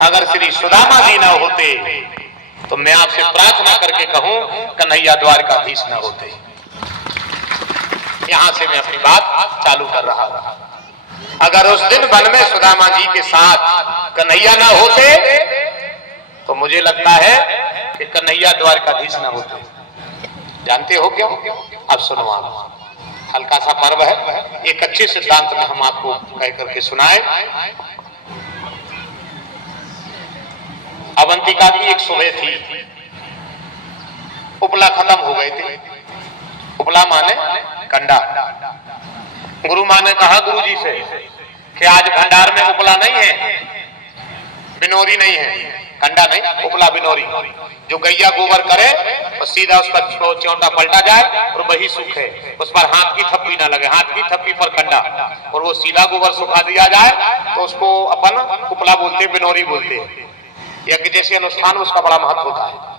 अगर श्री सुदामा जी न होते तो मैं आपसे प्रार्थना करके कहूं कन्हैया द्वारकाधीश न होते। यहां से मैं अपनी बात चालू कर रहा था। अगर उस दिन वन में सुदामा जी के साथ कन्हैया न होते तो मुझे लगता है कि कन्हैया द्वारकाधीश न होते। जानते हो क्यों? अब सुनो, आप हल्का सा पर्व है, एक अच्छे सिद्धांत में हम आपको कह करके सुनाए। अवंतिका की एक सुबह थी, उपला खत्म हो गए थे। उपला माने कंडा। गुरु माँ ने कहा गुरु जी से कि आज भंडार में उपला नहीं है, बिनोरी नहीं है, कंडा नहीं, उपला बिनोरी, जो गैया गोबर करे और सीधा उसका चौंटा पलटा जाए और वही सूखे, उस पर हाथ की थप्पी ना लगे, हाथ की थप्पी पर कंडा, और वो सीधा गोबर सुखा दिया जाए तो उसको अपन उपला बोलते, बिनोरी बोलते हैं। यज्ञ जैसे अनुष्ठान उसका बड़ा महत्व होता है।